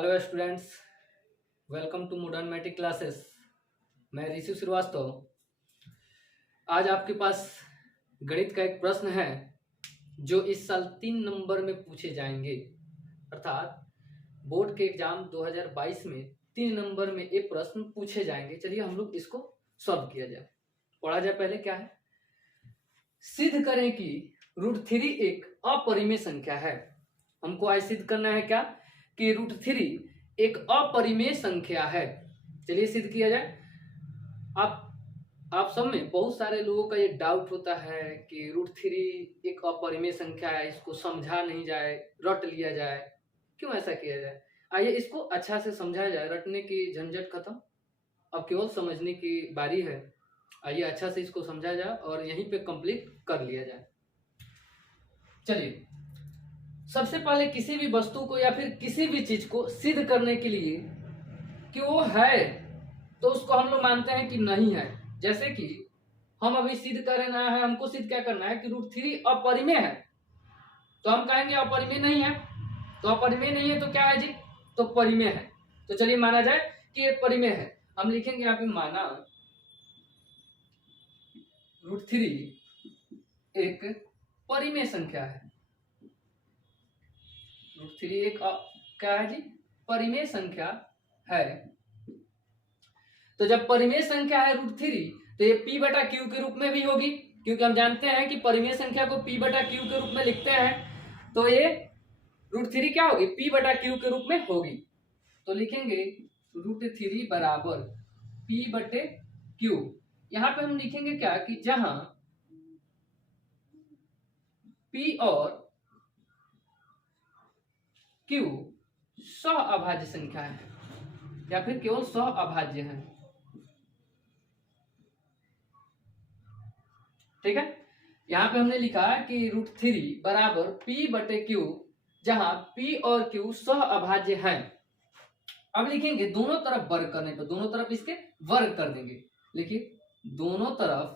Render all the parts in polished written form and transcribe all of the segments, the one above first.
Hello students, welcome to modern matric classes. मैं ऋषि श्रीवास्तव। आज आपके पास गणित का एक प्रश्न है जो इस साल 3 नंबर में पूछे जाएंगे। अर्थात बोर्ड के एग्जाम 2022 में 3 नंबर में ये प्रश्न पूछे जाएंगे। चलिए हम लोग इसको सॉल्व किया जाए, पढ़ा जाए। पहले क्या है, सिद्ध करें कि √3 एक अपरिमेय संख्या है। हमको आज सिद्ध करना है क्या कि √3 एक अपरिमेय संख्या है। चलिए सिद्ध किया जाए। आप सब में बहुत सारे लोगों का ये डाउट होता है कि √3 एक अपरिमेय संख्या है, इसको समझा नहीं जाए, रट लिया जाए। क्यों ऐसा किया जाए? आइए इसको अच्छा से समझाया जाए। रटने की झंझट खत्म, अब केवल समझने की बारी है। आइए अच्छा से इसको समझा जाए और यहीं पे कंप्लीट कर लिया जाए। चलिए, सबसे पहले किसी भी वस्तु को या फिर किसी भी चीज को सिद्ध करने के लिए कि वो है, तो उसको हम लोग मानते हैं कि नहीं है। जैसे कि हम अभी सिद्ध करना है, हमको सिद्ध क्या करना है कि √3 अपरिमेय है, तो हम कहेंगे अपरिमेय नहीं है। तो अपरिमेय नहीं है तो क्या है जी? तो परिमेय है। तो चलिए माना जाए कि ये परिमेय है। हम लिखेंगे यहाँ पे माना √3 एक परिमेय संख्या है। √3 एक क्या है जी? परिमेय संख्या है। तो जब परिमेय संख्या है √3 तो ये p/q के रूप में भी होगी, क्योंकि हम जानते हैं कि परिमेय संख्या को p/q के रूप में लिखते हैं। तो ये √3 क्या होगी? p/q के रूप में होगी। तो लिखेंगे √3 बराबर p/q। यहां पे हम लिखेंगे क्या कि जहां p और q सहअभाज्य संख्या है या फिर केवल सहअभाज्य है। ठीक है, यहां पे हमने लिखा कि √3 बराबर p/q, जहां p और q सहअभाज्य है। अब लिखेंगे दोनों तरफ वर्ग करने पर, दोनों तरफ इसके वर्ग कर देंगे। लिखिए दोनों तरफ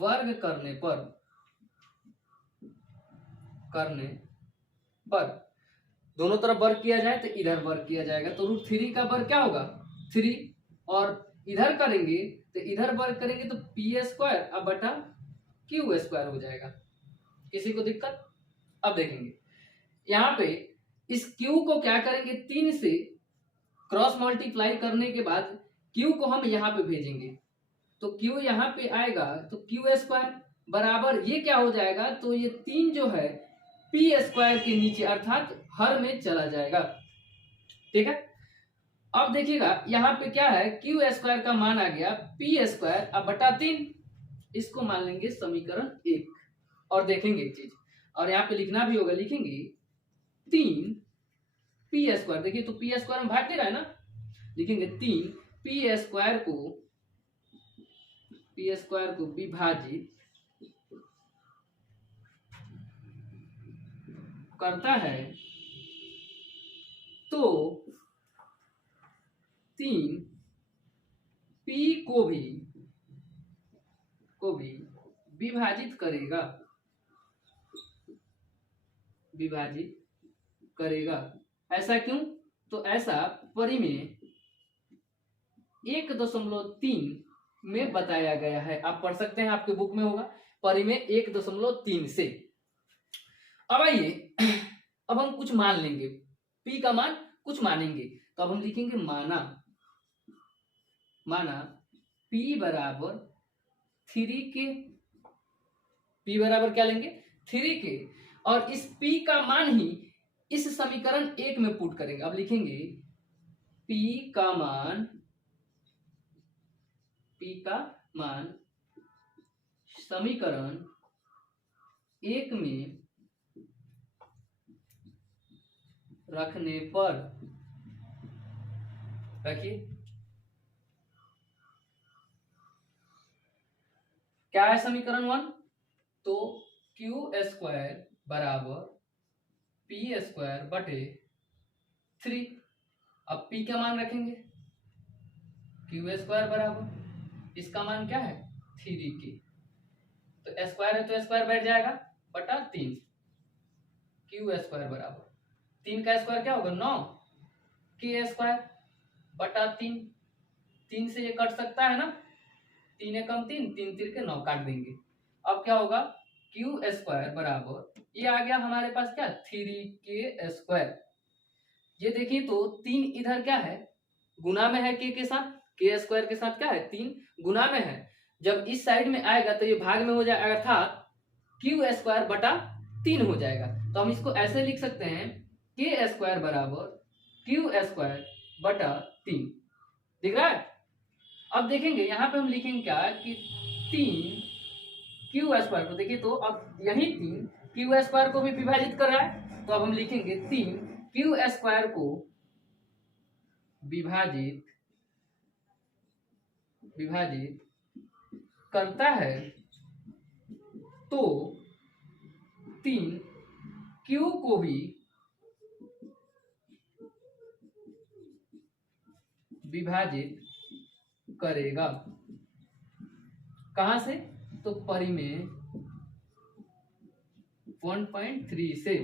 वर्ग करने पर दोनों तरफ वर्ग किया जाए तो इधर वर्ग किया जाएगा। तो √3 का वर्ग क्या होगा? 3, और इधर करेंगे तो इधर वर्ग करेंगे तो p² बटा q² हो जाएगा। किसी को दिक्कत? अब देखेंगे यहाँ पे इस q को क्या करेंगे, 3 से क्रॉस मल्टीप्लाई करने के बाद q को हम यहाँ पे भेजेंगे। तो q यहाँ पे आएगा तो q² बराबर ये क्या हो जाएगा, तो ये 3 जो है p² के नीचे अर्थात हर में चला जाएगा। ठीक है, अब देखिएगा यहाँ पे क्या है, q² का मान आ गया p² बटा 3। इसको मान लेंगे समीकरण 1 और देखेंगे एक चीज, और यहाँ पे लिखना भी होगा। लिखेंगे 3 p², देखिए तो p² में भाग दे रहा है ना। लिखेंगे 3 p² को विभाजित करता है तो 3 p को भी विभाजित करेगा। ऐसा क्यों? तो ऐसा परिमेय 1.3 में बताया गया है। आप पढ़ सकते हैं, आपके बुक में होगा परिमेय 1.3 से। अब आइए, अब हम कुछ मान लेंगे, p का मान कुछ मानेंगे। तो अब हम लिखेंगे माना p बराबर 3 के, p बराबर क्या लेंगे? 3 के, और इस p का मान ही इस समीकरण 1 में पुट करेंगे। अब लिखेंगे p का मान समीकरण 1 में रखने पर, रखिए क्या है समीकरण 1, तो q² बराबर p² बटे 3। अब p का मान रखेंगे, q² बराबर इसका मान क्या है 3 के, तो स्क्वायर है तो स्क्वायर बैठ जाएगा बटा 3। क्यू स्क्वायर बराबर 3 का स्क्वायर क्या होगा 9 के स्क्वायर बटा 3। 3 से ये कट सकता है ना, 3 एकम 3, 3 तीर के 9 काट देंगे। अब क्या होगा क्यू स्क्वायर बराबर ये आ गया हमारे पास क्या 3 के स्क्वायर। ये देखिए तो 3 इधर क्या है गुना में है के साथ, के स्क्वायर के साथ क्या है 3 गुना में है। जब इस साइड में आएगा तो ये भाग में हो जाएगा अर्थात क्यू स्क्वायर बटा 3 हो जाएगा। तो हम इसको ऐसे लिख सकते हैं के स्क्वायर बराबर क्यू स्क्वायर बटा 3। दिख रहा है। अब देखेंगे यहाँ पे हम लिखेंगे क्या कि 3 क्यू स्क्वायर को देखिए तो अब यही 3 क्यू स्क्वायर को भी विभाजित कर रहा है। तो अब हम लिखेंगे 3 क्यू स्क्वायर को विभाजित करता है तो 3 क्यू को भी विभाजित करेगा। कहां से तो परिमेय 1.3 से।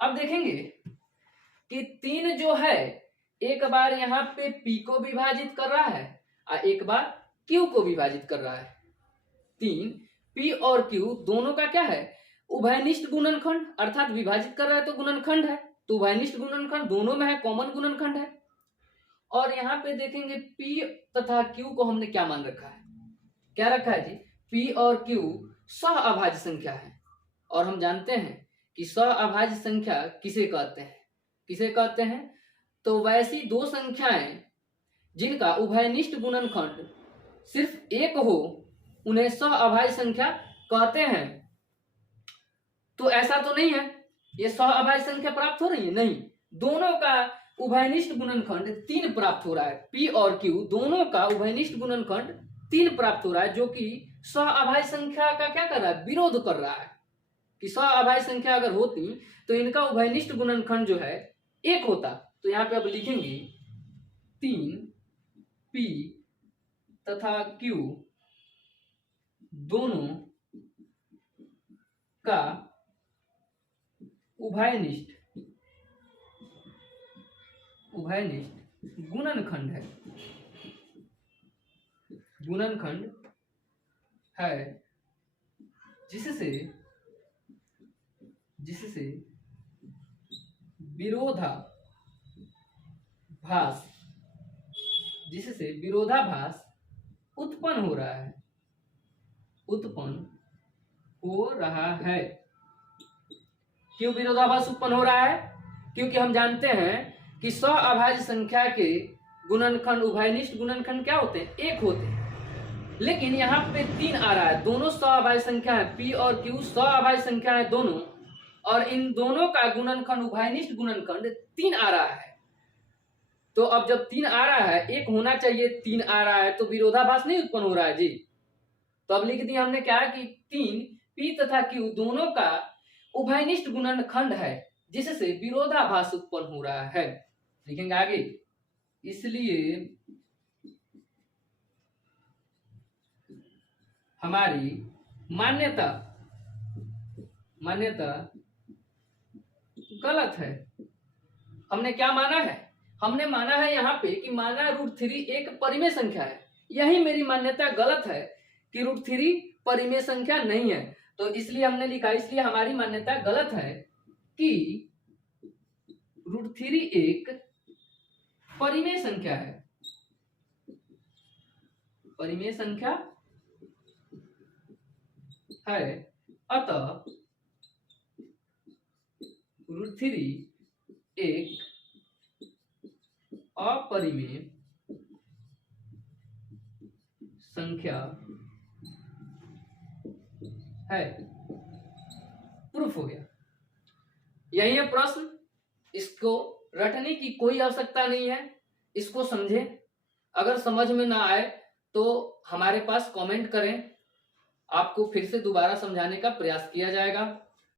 अब देखेंगे कि 3 जो है एक बार यहाँ पे P को विभाजित कर रहा है और एक बार Q को विभाजित कर रहा है। 3 P और Q दोनों का क्या है उभयनिष्ठ गुणनखंड, अर्थात विभाजित कर रहा है तो गुणनखंड है, तो उभयनिष्ठ गुणनखंड दोनों में है, कॉमन गुणनखंड है। और यहाँ पे देखेंगे P तथा Q को हमने क्या मान रखा है, क्या रखा है जी P और Q सह अभाज्य संख्या है। और हम जानते हैं कि सह अभाज्य संख्या किसे कहते हैं तो वैसी दो संख्याएं जिनका उभयनिष्ठ गुणनखंड सिर्फ एक हो उन्हें सह अभाज्य संख्या कहते हैं। तो ऐसा तो नहीं है ये सह अभाज्य संख्या प्राप्त हो रही है, नहीं, दोनों का उभयनिष्ठ गुणनखंड 3 प्राप्त हो रहा है। P और Q दोनों का उभयनिष्ठ गुणनखंड 3 प्राप्त हो रहा है, जो कि सह अभाज्य संख्या का क्या कर रहा है विरोध कर रहा है कि सह अभाज्य संख्या अगर होती तो इनका उभयनिष्ठ गुणनखंड जो है 1 होता। तो यहाँ पे अब लिखेंगे 3 P तथा Q दोनों का उभयनिष्ठ गुणनखंड है जिससे विरोधाभास उत्पन्न हो रहा है। क्यों विरोधाभास उत्पन्न हो रहा है? क्योंकि हम जानते हैं कि सह अभाज्य संख्या के गुणनखंड उभयनिष्ठ गुणनखंड क्या होते हैं 1 होते हैं, लेकिन यहाँ पे 3 आ रहा है। दोनों सह अभाज्य संख्या है, P और Q सह अभाज्य संख्या है दोनों, और इन दोनों का गुणनखंड उभयनिष्ठ गुणनखंड 3 आ रहा है। तो अब जब 3 आ रहा है 1 होना चाहिए, 3 आ रहा है तो विरोधाभास नहीं उत्पन्न हो रहा है जी। तो अब लिख दिया हमने क्या कि 3 P तथा Q दोनों का उभयनिष्ठ गुणनखंड है जिससे विरोधाभास उत्पन्न हो रहा है। लिखेंगे आगे, इसलिए हमारी मान्यता गलत है। हमने क्या माना है? हमने माना है यहाँ पे कि माना √3 एक परिमेय संख्या है। यही मेरी मान्यता गलत है कि √3 परिमेय संख्या नहीं है। तो इसलिए हमने लिखा, इसलिए हमारी मान्यता गलत है कि √3 एक परिमेय संख्या है। अतः √3 एक अपरिमेय संख्या है। प्रूफ हो गया। यही है प्रश्न, इसको रटने की कोई आवश्यकता नहीं है, इसको समझें। अगर समझ में ना आए तो हमारे पास कमेंट करें, आपको फिर से दोबारा समझाने का प्रयास किया जाएगा।